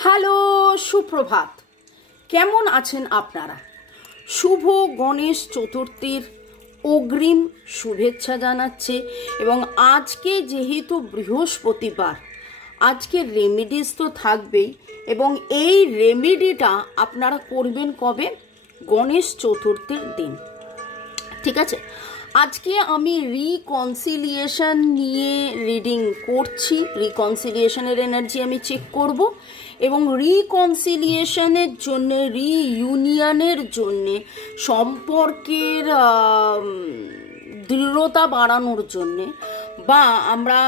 Hello, সুপ্রভাত। কেমন আছেন আপনারা? শুভ গণেশ চতুর্থীর অগ্রিম শুভেচ্ছা জানাচ্ছে। এবং আজকে যেহেতু বৃহস্পতিবার, আজকে রেমেডিস তো থাকবেই, এবং এই রেমেডিটা আপনারা করবেন কবে? গণেশ চতুর্থীর দিন। ঠিক আছে, আজকে আমি রিকনসিলিয়েশন নিয়ে রিডিং করছি। রিকনসিলিয়েশনের এনার্জি আমি চেক করব, এবং রিকনসিলিয়েশনের জন্যে, রিইউনিয়নের জন্যে, সম্পর্কের দৃঢ়তা বাড়ানোর জন্যে, বা আমরা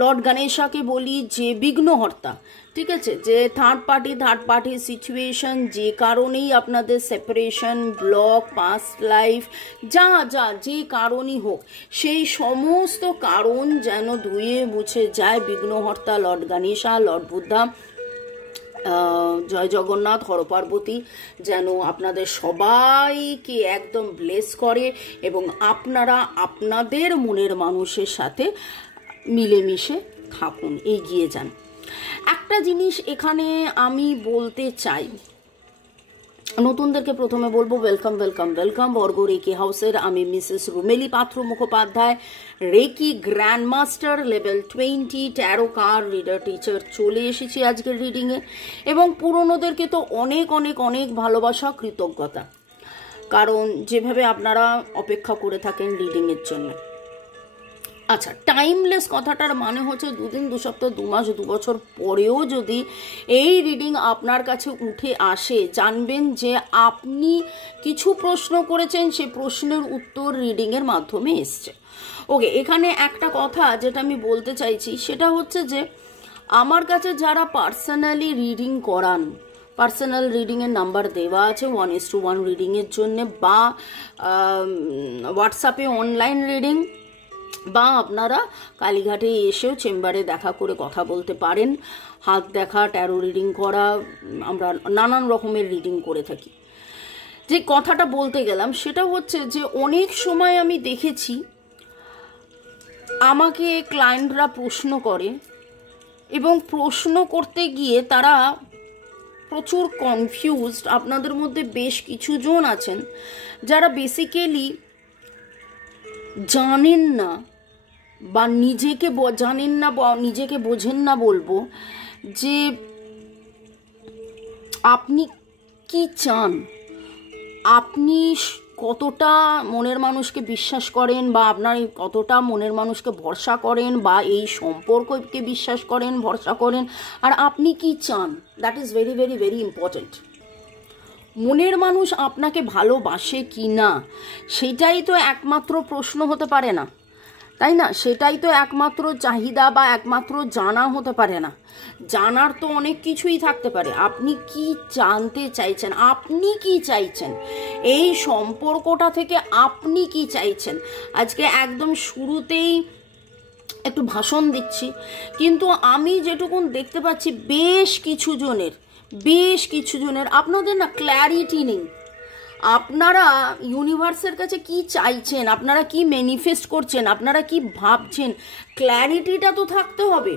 লর্ড গণেশাকে বলি যে বিঘ্নহর্তা। ঠিক আছে, যে থার্ড পার্টি সিচুয়েশন, যে কারণেই আপনাদের সেপারেশন, ব্লক, পাস্ট লাইফ, যে কারণই হোক, সেই সমস্ত কারণ যেন ধুয়ে মুছে যায়। বিঘ্নহর্তা লর্ড গণেশা, লর্ড বুদ্ধা, জয় জগন্নাথ, হরপার্বতী যেন আপনাদের সবাইকে একদম ব্লেস করে, এবং আপনারা আপনাদের মনের মানুষের সাথে মিলেমিশে থাকুন, এগিয়ে যান। একটা জিনিস এখানে আমি বলতে চাই, নতুনদেরকে প্রথমে বলবো ওয়েলকাম ওয়েলকাম ওয়েলকাম। বর্গ রেকি হাউসের আমি Mrs Rumeli Patra Mukhopadhyay, reiki grand master level 20 tarot card reader teacher, চলে এসেছি আজকের রিডিংয়ে। এবং পুরনোদেরকে তো অনেক অনেক অনেক ভালোবাসা, কৃতজ্ঞতা, কারণ যেভাবে আপনারা অপেক্ষা করে থাকেন রিডিংয়ের জন্য। আচ্ছা, টাইমলেস কথাটার মানে হচ্ছে 2 দিন, 2 সপ্তাহ, 2 মাস, 2 বছর পরেও যদি এই রিডিং আপনার কাছে উঠে আসে, জানবেন যে আপনি কিছু প্রশ্ন করেছেন, সেই প্রশ্নের উত্তর রিডিংয়ের মাধ্যমে এসছে। ওকে, এখানে একটা কথা যেটা আমি বলতে চাইছি সেটা হচ্ছে যে আমার কাছে যারা পার্সোনালি রিডিং করান, পার্সোনাল রিডিংয়ের নাম্বার দেওয়া আছে 1:1 রিডিংয়ের জন্য, বা হোয়াটসঅ্যাপে অনলাইন রিডিং, বা আপনারা কালীঘাটে এসেও চেম্বারে দেখা করে কথা বলতে পারেন। হাত দেখা, ট্যারো রিডিং করা, আমরা নানান রকমের রিডিং করে থাকি। যে কথাটা বলতে গেলাম সেটা হচ্ছে যে অনেক সময় আমি দেখেছি আমাকে ক্লায়েন্টরা প্রশ্ন করে, এবং প্রশ্ন করতে গিয়ে তারা প্রচুর কনফিউজড। আপনাদের মধ্যে বেশ কিছু জন আছেন যারা বেসিক্যালি জানেন না, বা নিজেকে জানেন না, বা নিজেকে বোঝেন না বলবো, যে আপনি কি চান, আপনি কতটা মনের মানুষকে বিশ্বাস করেন, বা আপনার কতটা মনের মানুষকে ভরসা করেন, বা এই সম্পর্ককে বিশ্বাস করেন, ভরসা করেন, আর আপনি কি চান। That is very very very important. মনের মানুষ আপনাকে ভালোবাসে কি না, সেটাই তো একমাত্র প্রশ্ন হতে পারে না, তাই না? সেটাই তো একমাত্র চাহিদা বা একমাত্র জানা হতে পারে না। জানার তো অনেক কিছুই থাকতে পারে। আপনি কি জানতে চাইছেন, আপনি কি চাইছেন, এই সম্পর্কটা থেকে আপনি কি চাইছেন। আজকে একদম শুরুতেই একটু ভাষণ দিচ্ছি, কিন্তু আমি যেটুকুন দেখতে পাচ্ছি বেশ কিছু জনের আপনাদের না ক্ল্যারিটি নেই। আপনারা ইউনিভার্সের কাছে কি চাইছেন, আপনারা কি ম্যানিফেস্ট করছেন, আপনারা কি ভাবছেন, ক্ল্যারিটিটা তো থাকতে হবে।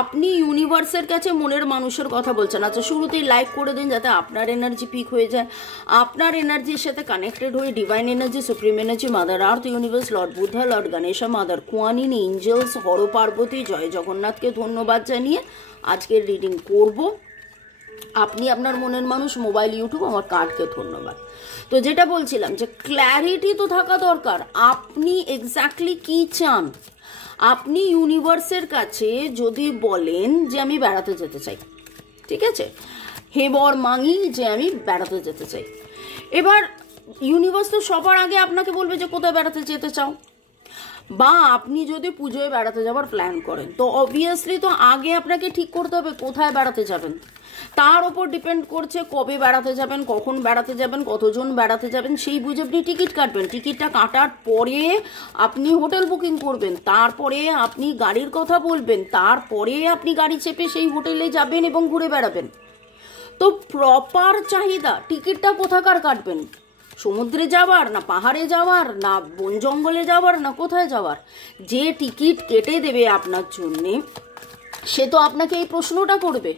আপনি ইউনিভার্সের কাছে মনের মানুষের কথা বলছেন। আচ্ছা, শুরুতেই লাইক করে দিন যাতে আপনার এনার্জি পিক হয়ে যায়, আপনার এনার্জির সাথে কানেক্টেড হয়ে divine energy, supreme energy, mother earth, universe, lord Buddha, lord Ganesha, mother Kuan Yin, angels, Har Parvati, জয় জগন্নাথকে ধন্যবাদ জানিয়ে আজকের রিডিং করব। আপনি আপনার মনের মানুষ, মোবাইল, ইউটিউব, আমার কার্ডকে ধন্যবাদ। তো যেটা বলছিলাম যে ক্ল্যারিটি তো থাকা দরকার। আপনি এক্স্যাক্টলি কি চান। আপনি ইউনিভার্সের কাছে যদি বলেন যে আমি বেড়াতে যেতে চাই, ঠিক আছে, হে বর মাঙি যে আমি বেড়াতে যেতে চাই, এবার ইউনিভার্স তো সবার আগে আপনাকে বলবে যে কোথায় বেড়াতে যেতে চাও। বা আপনি যদি পুজোয় বেড়াতে যাওয়ার প্ল্যান করেন, তো অবভিয়াসলি তো আগে আপনাকে ঠিক করতে হবে কোথায় বেড়াতে যাবেন। তার ওপর ডিপেন্ড করছে কবে বেড়াতে যাবেন, কখন বেড়াতে যাবেন, কতজন বেড়াতে যাবেন, সেই বুঝে আপনি টিকিট কাটবেন। টিকিটটা কাটার পরে আপনি হোটেল বুকিং করবেন, তারপরে আপনি গাড়ির কথা বলবেন, তারপরে আপনি গাড়ি চেপে সেই হোটেলে যাবেন এবং ঘুরে বেড়াবেন। তো প্রপার চাহিদা, টিকিটটা কোথাকার কাটবেন, সমুদ্রে যাওয়ার, না পাহাড়ে যাওয়ার, না বন জঙ্গলে যাওয়ার, না কোথায় যাওয়ার। যে টিকিট কেটে দেবে আপনার জন্যে সে তো আপনাকে এই প্রশ্নটা করবে।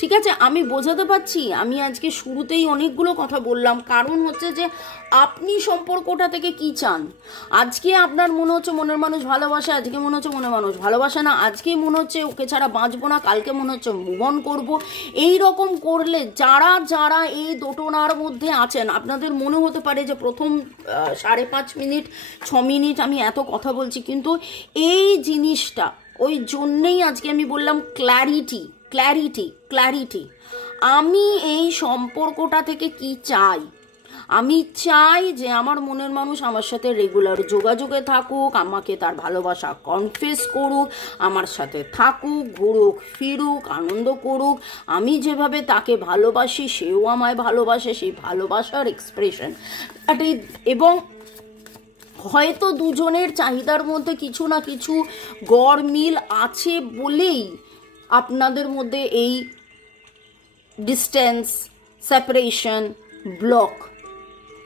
ঠিক আছে, আমি বোঝাতে পারছি? আমি আজকে শুরুতেই অনেকগুলো কথা বললাম, কারণ হচ্ছে যে আপনি সম্পর্কটা থেকে কি চান। আজকে আপনার মনে হচ্ছে মনের মানুষ ভালোবাসে, আজকে মনে হচ্ছে মনের মানুষ ভালোবাসে না, আজকে মনে হচ্ছে ওকে ছাড়া বাঁচবো না, কালকে মনে হচ্ছে মুভ অন করবো। এই রকম করলে যারা যারা এই দোটনার মধ্যে আছেন, আপনাদের মনে হতে পারে যে প্রথম 5.5 মিনিট 6 মিনিট আমি এত কথা বলছি, কিন্তু এই জিনিসটা ওই জন্যেই আজকে আমি বললাম ক্ল্যারিটি ক্ল্যারিটি ক্ল্যারিটি। আমি এই সম্পর্কটা থেকে কি চাই? আমি চাই যে আমার মনের মানুষ আমার সাথে রেগুলার যোগাযোগে থাকুক, আমাকে তার ভালোবাসা কনফেস করুক, আমার সাথে থাকুক, ঘুরুক ফিরুক, আনন্দ করুক। আমি যেভাবে তাকে ভালোবাসি সেও আমায় ভালোবাসে, সেই ভালোবাসার এক্সপ্রেশন। এবং হয়তো দুজনের চাহিদার মধ্যে কিছু না কিছু গড়মিল আছে বলেই আপনাদের মধ্যে এই ডিস্টেন্স, সেপারেশন, ব্লক।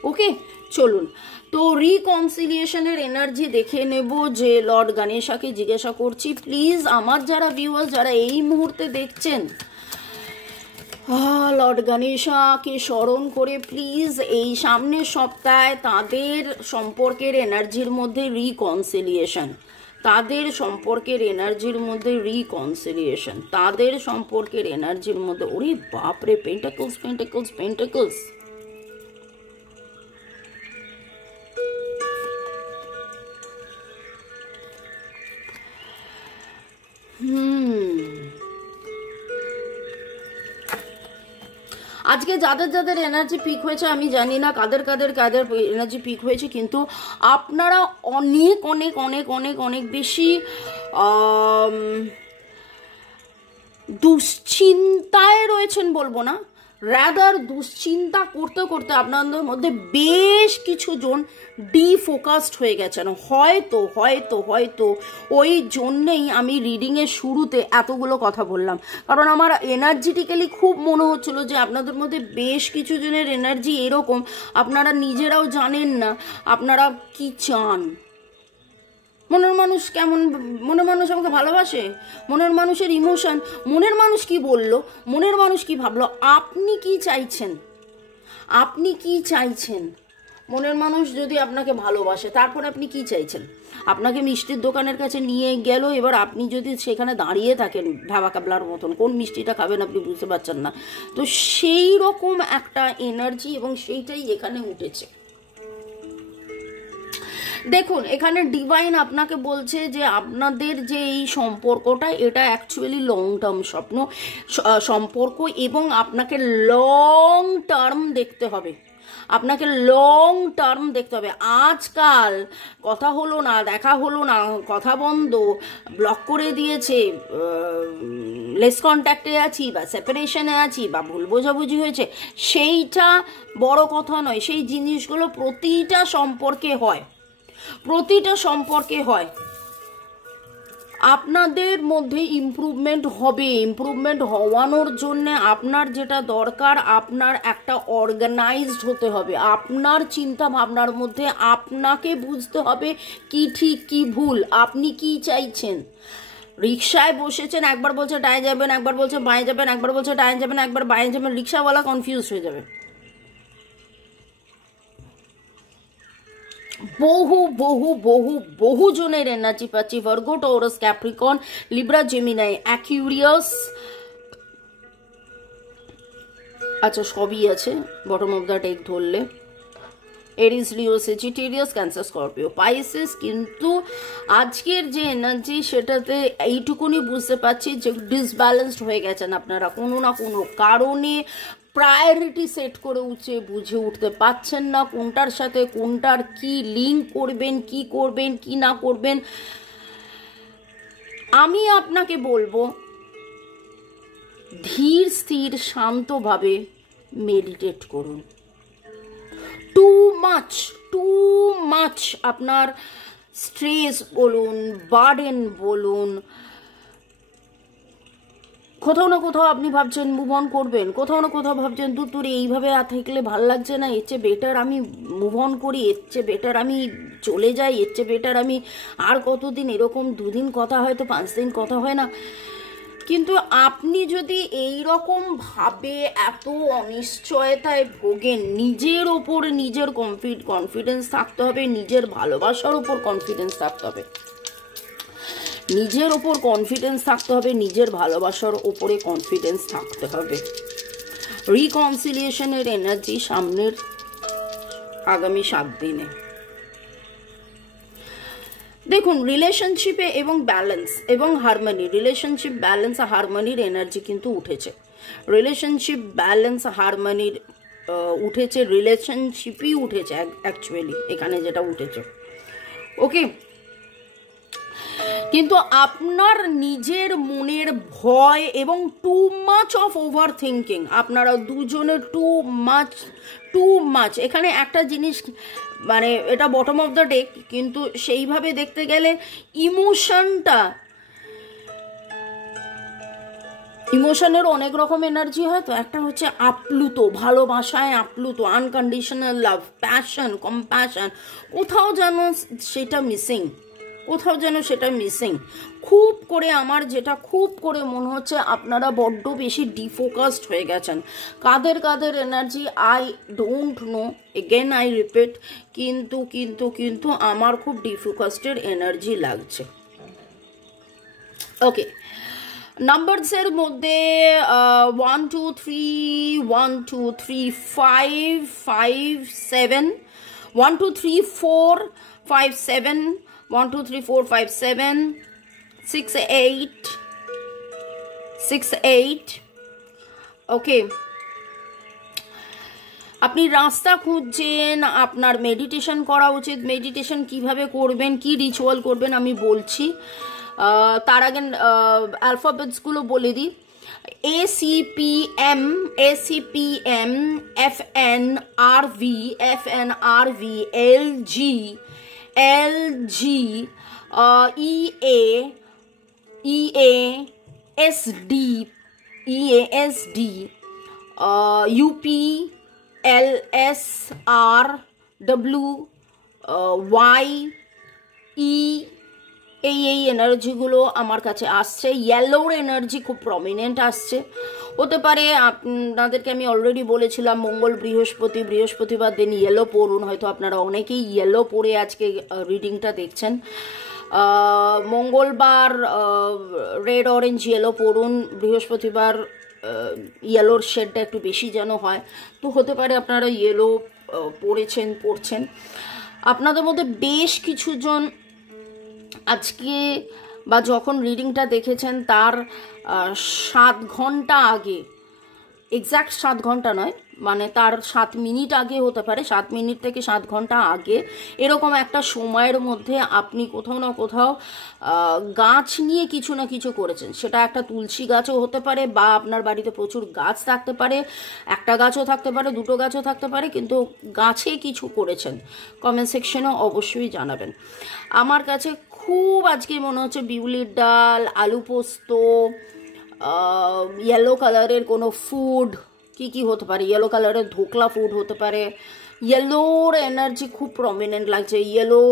ওকে, চলুন তো রিকনসিলিয়েশনের এনার্জি দেখে নেব। যে লর্ড গণেশাকে জিজ্ঞাসা করছি, প্লিজ আমার যারা ভিউয়ার্স যারা এই মুহূর্তে দেখছেন, লর্ড গণেশাকে স্মরণ করে প্লিজ এই সামনের সপ্তাহে তাদের সম্পর্কের এনার্জির মধ্যে রিকনসিলিয়েশন, তাদের সম্পর্কের এনার্জির মধ্যে রিকনসিলিয়েশন, তাদের সম্পর্কের এনার্জির মধ্যে, ওরে বাপরে, পেন্টাকলস পেন্টাকলস পেন্টাকলস। আজকে যাদের যাদের এনার্জি পিক হয়েছে আমি জানি না, কাদের কাদের কাদের এনার্জি পিক হয়েছে, কিন্তু আপনারা অনেক অনেক অনেক অনেক অনেক বেশি দুশ্চিন্তায় রয়েছেন বলবো না, রাদার দুশ্চিন্তা করতে করতে আপনাদের মধ্যে বেশ কিছু জন ডিফোকাসড হয়ে গেছেন। হয়তো হয়তো হয়তো ওই জন্যেই আমি রিডিংয়ের শুরুতে এতগুলো কথা বললাম, কারণ আমার এনার্জিটিক্যালি খুব মনে হচ্ছিল যে আপনাদের মধ্যে বেশ কিছু জনের এনার্জি এরকম, আপনারা নিজেরাও জানেন না আপনারা কি চান। মনের মানুষ কেমন, মনের মানুষ আমাকে ভালোবাসে, মনের মানুষের ইমোশন, মনের মানুষ কি বলল, মনের মানুষ কি ভাবলো, আপনি কি চাইছেন, আপনি কি চাইছেন? মনের মানুষ যদি আপনাকে ভালোবাসে তারপর আপনি কি চাইছেন? আপনাকে মিষ্টির দোকানের কাছে নিয়ে গেল, এবার আপনি যদি সেখানে দাঁড়িয়ে থাকেন ঢাবা কাবলার মতন, কোন মিষ্টিটা খাবেন আপনি বুঝতে পারছেন না। তো সেই রকম একটা এনার্জি এবং সেইটাই এখানে উঠেছে। দেখুন, এখানে ডিভাইন আপনাকে বলছে যে আপনাদের যে এই সম্পর্কটা এটা অ্যাকচুয়ালি লং টার্ম সম্পর্ক, এবং আপনাকে লং টার্ম দেখতে হবে, আপনাকে লং টার্ম দেখতে হবে। আজকাল কথা হলো না, দেখা হলো না, কথা বন্ধ, ব্লক করে দিয়েছে, লেস কন্ট্যাক্টে আছি বা সেপারেশনে আছি বা ভুল বোঝাবুঝি হয়েছে, সেইটা বড় কথা নয়। সেই জিনিসগুলো প্রতিটা সম্পর্কে হয়, প্রতিটা সম্পর্কে হয়। আপনাদের মধ্যে ইমপ্রুভমেন্ট হবে, ইমপ্রুভমেন্ট হওয়ানোর জন্য আপনার যেটা দরকার, আপনার একটা অর্গানাইজড হতে হবে। আপনার চিন্তা ভাবনার মধ্যে আপনাকে বুঝতে হবে কি ঠিক কি ভুল, আপনি কি চাইছেন। রিক্সায় বসেছেন, একবার বলছে ডায়ে যাবেন, একবার বলছে বাঁয়ে যাবেন, একবার বলছে ডায়ে যাবেন, একবার বাঁয়ে যাবেন, রিক্সাওয়ালা কনফিউজ হয়ে যাবে। বহু বহু বহু বহু জনের এনার্জি পাচ্ছি, Virgo, Taurus, Capricorn, Libra, Gemini, Aquarius, আচ্ছা সবই আছে বটম অফ দ্য ডেক ধরলে, এরিস, লিও, সেজিটেরিয়াস, ক্যান্সার, স্করপিও, পাইসিস। কিন্তু আজকের যে এনার্জি সেটাতে এইটুকুনি বুঝতে পারছি যে ডিসব্যালেন্সড হয়ে গেছেন আপনারা কোনো না কোনো কারণে। প্রায়োরিটি সেট করে বুঝে উঠতে পারছেন না কোনটার সাথে কোনটার কি লিঙ্ক করবেন, কি করবেন কি না করবেন। আমি আপনাকে বলবো ধীর স্থির শান্তভাবে মেডিটেট করুন। টু মাচ আপনার স্ট্রেস বলুন, বার্ডেন বলুন, কোথাও না কোথাও আপনি ভাবছেন মুভ অন করবেন, কোথাও না কোথাও ভাবছেন দূর দূরে এইভাবে আর থাকলে ভাল লাগছে না, এর চেয়ে বেটার আমি মুভ অন করি, এর চেয়ে বেটার আমি চলে যাই, এর চেয়ে বেটার আমি আর কতদিন এরকম 2 দিন কথা হয় তো 5 দিন কথা হয় না। কিন্তু আপনি যদি এই রকম ভাবে এত অনিশ্চয়তায় ভোগেন, নিজের ওপর নিজের কনফিডেন্স থাকতে হবে, নিজের ভালোবাসার ওপর কনফিডেন্স থাকতে হবে, নিজের ওপর কনফিডেন্স থাকতে হবে, নিজের ভালোবাসার ওপরে কনফিডেন্স থাকতে হবে। রিকনসিলিয়েশনের এনার্জি সামনের আগামী 7 দিনে। দেখুন রিলেশনশিপে এবং ব্যালেন্স এবং হারমোনি, রিলেশনশিপ ব্যালেন্স হারমোনির এনার্জি কিন্তু উঠেছে, রিলেশনশিপ ব্যালেন্স হারমোনির উঠেছে, রিলেশনশিপই উঠেছে অ্যাকচুয়ালি এখানে যেটা উঠেছে। ওকে, কিন্তু আপনার নিজের মনের ভয় এবং too much of over thinking, আপনারা দুজনের টু মাচ এখানে একটা জিনিস, মানে এটা বটম অফ দ্য ডেক, কিন্তু সেইভাবে দেখতে গেলে ইমোশনের অনেক রকম এনার্জি হয়। তো একটা হচ্ছে আপ্লুত, ভালোবাসায় আপ্লুত, আনকন্ডিশনাল লাভ, প্যাশন, কম্প্যাশন, কোথাও যেন সেটা মিসিং, কোথাও যেন সেটা মিসিং। খুব করে আমার যেটা খুব করে মনে হচ্ছে আপনারা বড্ড বেশি ডিফোকাসড হয়ে গেছেন। কাদের কাদের energy I don't know, again I repeat, কিন্তু আমার খুব ডিফোকাসডের এনার্জি লাগছে। ওকে, নাম্বারসের মধ্যে 1 2 3 1 2 3 5 5 7 1 2 3 4 5 7 1 2 3 4 5 7 6 8 ওকে, আপনি রাস্তা খুঁজছেন, আপনার মেডিটেশন করা উচিত। মেডিটেশন কিভাবে করবেন, কি রিচুয়াল করবেন আমি বলছি, তার আগে অ্যালফাবেটসগুলো বলে দিই। ACPM FNRV LG EASD UP LSRW Y E, এই এনার্জিগুলো আমার কাছে আসছে। ইয়েলোর এনার্জি খুব প্রমিনেন্ট আসছে। হতে পারে আপনাদেরকে আমি অলরেডি বলেছিলাম মঙ্গল বৃহস্পতিবার দিন ইয়েলো পরুন, হয়তো আপনারা অনেকেই ইয়েলো পরে আজকে রিডিংটা দেখছেন। মঙ্গলবার রেড অরেঞ্জ ইয়েলো পরুন, বৃহস্পতিবার ইয়েলোর শেডটা একটু বেশি যেন হয়, তো হতে পারে আপনারা ইয়েলো পড়ছেন। আপনাদের মধ্যে বেশ কিছুজন আজকে বা যখন রিডিংটা দেখেছেন তার 7 ঘন্টা আগে, এক্স্যাক্ট 7 ঘন্টা নয়, মানে তার 7 মিনিট আগে হতে পারে, 7 মিনিট থেকে 7 ঘন্টা আগে এরকম একটা সময়ের মধ্যে আপনি কোথাও না কোথাও গাছ নিয়ে কিছু না কিছু করেছেন। সেটা একটা তুলসী গাছও হতে পারে, বা আপনার বাড়িতে প্রচুর গাছ থাকতে পারে, একটা গাছও থাকতে পারে, 2টো গাছও থাকতে পারে, কিন্তু গাছে কিছু করেছেন। কমেন্ট সেকশনেও অবশ্যই জানাবেন। আমার কাছে খুব আজকে মনে হচ্ছে বিউলির ডাল, আলু পোস্ত, ইয়েলো কালারের কোনো ফুড, কি হতে পারে, ইয়েলো কালারের ধোকলা ফুড হতে পারে। ইয়েলোর এনার্জি খুব প্রমিনেন্ট লাগছে। ইয়েলো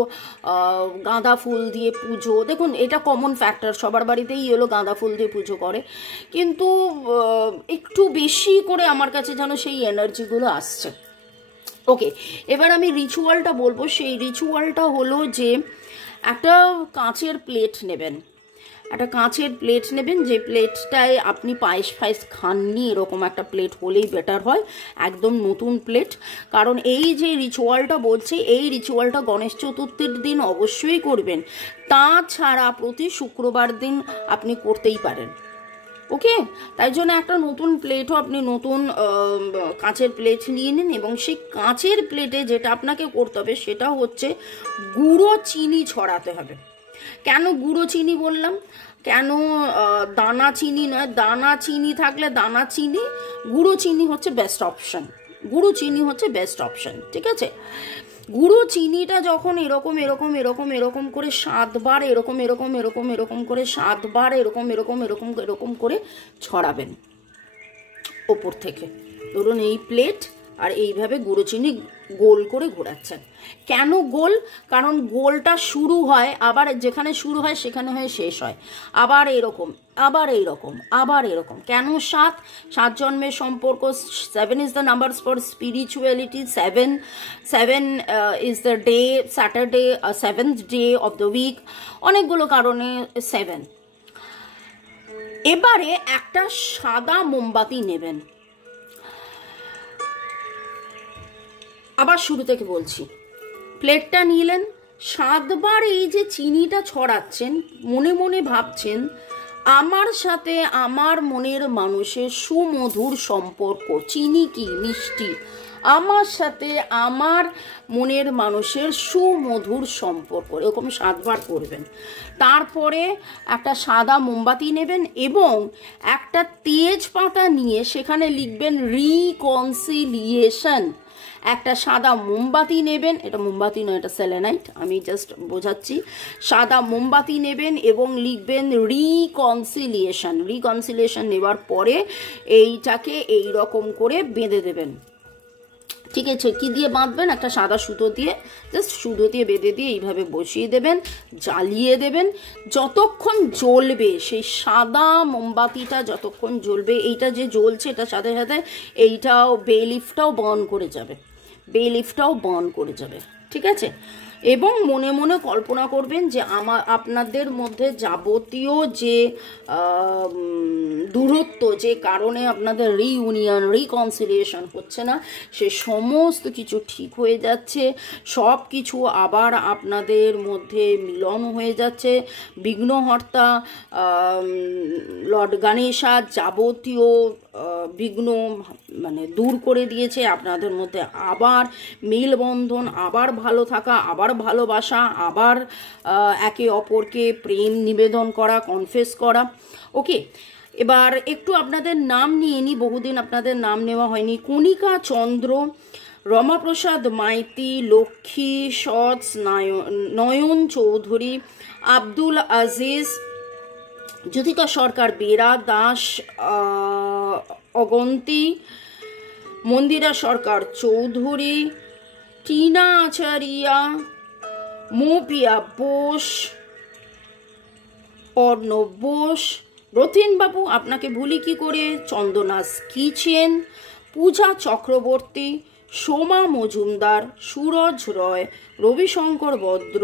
গাঁদা ফুল দিয়ে পুজো, দেখুন এটা কমন ফ্যাক্টর, সবার বাড়িতেই ইয়েলো গাঁদা ফুল দিয়ে পুজো করে, কিন্তু একটু বেশি করে আমার কাছে যেন সেই এনার্জিগুলো আসছে। ওকে, এবার আমি রিচুয়ালটা বলবো। সেই রিচুয়ালটা হলো যে একটা কাঁচের প্লেট নেবেন, যে প্লেটটায় আপনি পায়েস খাননি, এরকম একটা প্লেট হলেই বেটার হয়, একদম নতুন প্লেট। কারণ এই যে রিচুয়ালটা বলছি, এই রিচুয়ালটা গণেশ চতুর্থীর দিন অবশ্যই করবেন, তাছাড়া প্রতি শুক্রবার দিন আপনি করতেই পারেন। ওকে, তাই জন্য একটা নতুন প্লেটও আপনি নতুন কাঁচের প্লেট নিয়ে নিন, এবং সেই কাঁচের প্লেটে যেটা আপনাকে করতে হবে সেটা হচ্ছে গুঁড়ো চিনি ছড়াতে হবে। কেন গুঁড়ো চিনি বললাম, কেন দানা চিনি নয়? দানা চিনি থাকলে দানা চিনি, গুঁড়ো চিনি হচ্ছে বেস্ট অপশন, ঠিক আছে? গুঁড়ো চিনিটা যখন এরকম এরকম এরকম এরকম করে 7 বার এরকম এরকম এরকম এরকম করে 7 বার এরকম এরকম এরকম এরকম করে ছড়াবেন ওপর থেকে। ধরুন এই প্লেট, আর এইভাবে গুঁড়ো চিনি গোল করে ঘোরাচ্ছেন। কেন গোল? কারণ গোলটা শুরু হয়, আবার যেখানে শুরু হয় সেখানে হয়ে শেষ হয়, আবার এরকম, আবার এইরকম, আবার এরকম। কেন 7? 7 জন্মের সম্পর্ক, 7 is the number for spirituality, 7 is the day, Saturday, 7th day of the week, অনেকগুলো কারণে 7। এবারে একটা সাদা মোমবাতি নেবেন। আবার শুরু থেকে বলছি, প্লেটটা নিলেন, 7 বার এই যে চিনিটা ছড়াচ্ছেন, মনে মনে ভাবছেন আমার সাথে আমার মনের মানুষের সুমধুর সম্পর্ক। চিনি কি? মিষ্টি। আমার সাথে আমার মনের মানুষের সুমধুর সম্পর্ক, এরকম 7 বার করবেন। তারপরে একটা সাদা মোমবাতি নেবেন এবং একটা তেজপাতা নিয়ে সেখানে লিখবেন রিকনসিলিয়েশন। একটা সাদা মোমবাতি নেবেন, এটা মোমবাতি নয়, এটা সেলেনাইট, আমি জাস্ট বোঝাচ্ছি। সাদা মোমবাতি নেবেন এবং লিখবেন রিকনসিলিয়েশন। রিকনসিলিয়েশন নেবার পরে এইটাকে এই রকম করে বেঁধে দেবেন। ঠিক আছে? কি দিয়ে বাঁধবেন? একটা সাদা সুতো দিয়ে, জাস্ট সুতো দিয়ে বেঁধে দিয়ে এইভাবে বসিয়ে দেবেন, জ্বালিয়ে দেবেন। যতক্ষণ জ্বলবে সেই সাদা মোমবাতিটা, যতক্ষণ জ্বলবে, এইটা যে জ্বলছে এটার সাথে সাথে এইটাও বে লিফটাও বার্ন করে যাবে, বে লিফটাও বার্ন করে যাবে। ঠিক আছে? এবং মনে মনে কল্পনা করবেন যে আপনাদের মধ্যে যাবতীয় যে দূরত্ব, যে কারণে আপনাদের রিইউনিয়ন, রিকনসিলিয়েশন হচ্ছে না, সে সমস্ত কিছু ঠিক হয়ে যাচ্ছে। সব কিছু আবার আপনাদের মধ্যে মিলন হয়ে যাচ্ছে। বিঘ্নহর্তা লর্ড গণেশা যাবতীয় বিঘ্ন মানে দূর করে দিয়েছে। আপনাদের মধ্যে আবার মেলবন্ধন, আবার ভালো থাকা, আবার ভালোবাসা, আবার একে অপরকে প্রেম নিবেদন করা, কনফেস করা। ওকে, এবার একটু আপনাদের নাম নিয়ে নিই, বহুদিন আপনাদের নাম নেওয়া হয়নি। কণিকা চন্দ্র, রমাপ্রসাদ মাইতি, লক্ষ্মী সৎ, নয়ন চৌধুরী, আব্দুল আজিজ, জ্যোতিকা সরকার, বেরা দাস, অগন্তি, মন্দিরা সরকার চৌধুরী, টিনা আচারিয়া, মোপিয়া বোস, অর্ণব বোস, রথিন বাবু, আপনাকে ভুলি কি করে, চন্দনাস কিচেন, পূজা চক্রবর্তী, সোমা মজুমদার, সুরজ রয়, রবিশঙ্কর বদ্র,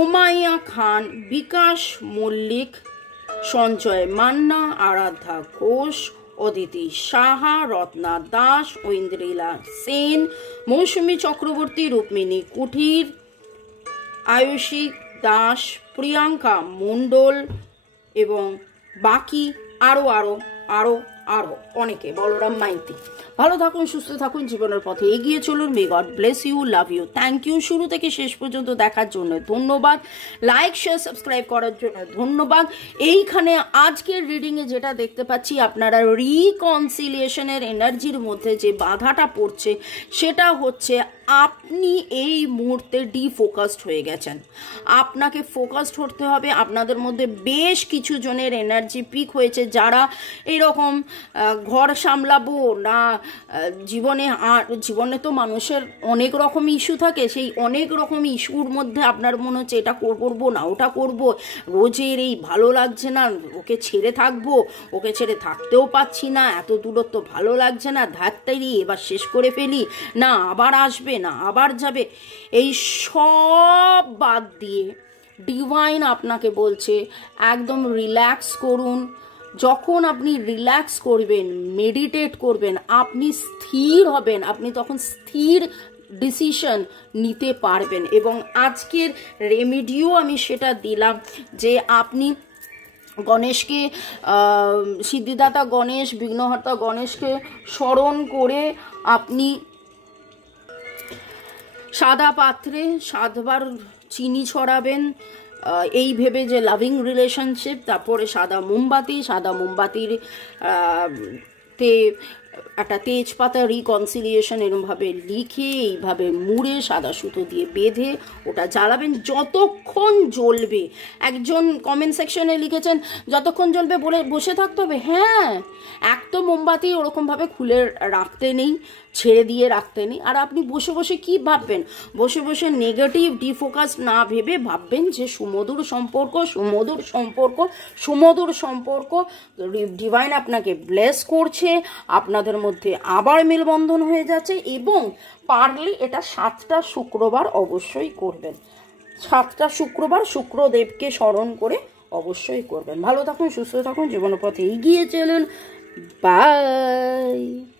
ওমাইয়া খান, বিকাশ মল্লিক, সঞ্জয় মান্না, আরাধ্যা ঘোষ, অদিতি সাহা, রত্না দাস, ঐন্দ্রিলা সেন, মৌসুমী চক্রবর্তী, রুক্মিণী কুঠির, আয়ুষী দাস, প্রিয়াঙ্কা মণ্ডল এবং বাকি আরো আরো আরো আরো অনেকে, বলরাম মাইতি। ভালো থাকুন, সুস্থ থাকুন, জীবনের পথে এগিয়ে চলুন। May God bless you, love you, thank you. শুরু থেকে শেষ পর্যন্ত দেখার জন্য ধন্যবাদ। লাইক শেয়ার সাবস্ক্রাইব করার জন্য ধন্যবাদ। এইখানে আজকের রিডিংয়ে যেটা দেখতে পাচ্ছি, আপনারা রিকনসিলিয়েশনের এনার্জির মধ্যে যে বাধাটা পড়ছে সেটা হচ্ছে আপনি এই মুহূর্তে ডিফোকাসড হয়ে গেছেন। আপনাকে ফোকাসড হতে হবে। আপনাদের মধ্যে বেশ কিছু জনের এনার্জি পিক হয়েছে, যারা এইরকম ঘর সামলাবো না, জীবনে তো মানুষের অনেক রকম ইস্যু থাকে, সেই অনেক রকম ইস্যুর মধ্যে আপনার মনে হচ্ছে এটা করবো না ওটা করব, রোজের এই ভালো লাগছে না, ওকে ছেড়ে থাকবো, ওকে ছেড়ে থাকতেও পাচ্ছি না, এত দূরত্ব ভালো লাগছে না, ধাত্তারি এবার শেষ করে ফেলি, না আবার আসবে, না আবার যাবে। এই সব বাদ দিয়ে ডিভাইন আপনাকে বলছে একদম রিল্যাক্স করুন। যখন আপনি রিল্যাক্স করবেন, মেডিটেট করবেন, আপনি স্থির হবেন, আপনি তখন স্থির ডিসিশন নিতে পারবেন। এবং আজকের রেমেডিও আমি সেটা দিলাম যে আপনি গণেশকে, সিদ্ধিদাতা গণেশ, বিঘ্নহর্তা গণেশকে স্মরণ করে আপনি সাদা পাত্রে 7 বার চিনি ছড়াবেন, এই ভেবে যে লাভিং রিলেশনশিপ। তারপরে সাদা মোমবাতির তে একটা তেজপাতা রিকনসিলিয়েশন এরমভাবে লিখে এইভাবে মুড়ে সাদা সুতো দিয়ে বেঁধে ওটা জ্বালাবেন, যতক্ষণ জ্বলবে। একজন কমেন্ট সেকশনে লিখেছেন যতক্ষণ জ্বলবে বলে বসে থাকতে হবে। হ্যাঁ, এক তো মোমবাতি ওরকমভাবে খুলে রাখতে নেই, ছেড়ে দিয়ে রাখতে নেই। আর আপনি বসে বসে কি ভাববেন? বসে বসে নেগেটিভ ডিফোকাস না ভেবে ভাববেন যে সুমধুর সম্পর্ক, সুমধুর সম্পর্ক, সুমধুর সম্পর্ক, ডিভাইন আপনাকে ব্লেস করছে, আপনাদের মধ্যে আবার মেলবন্ধন হয়ে যাচ্ছে। এবং পারলে এটা 7টা শুক্রবার অবশ্যই করবেন। 7টা শুক্রবার শুক্রদেবকে স্মরণ করে অবশ্যই করবেন। ভালো থাকুন, সুস্থ থাকুন, জীবনপথে এগিয়ে চলুন। বাই।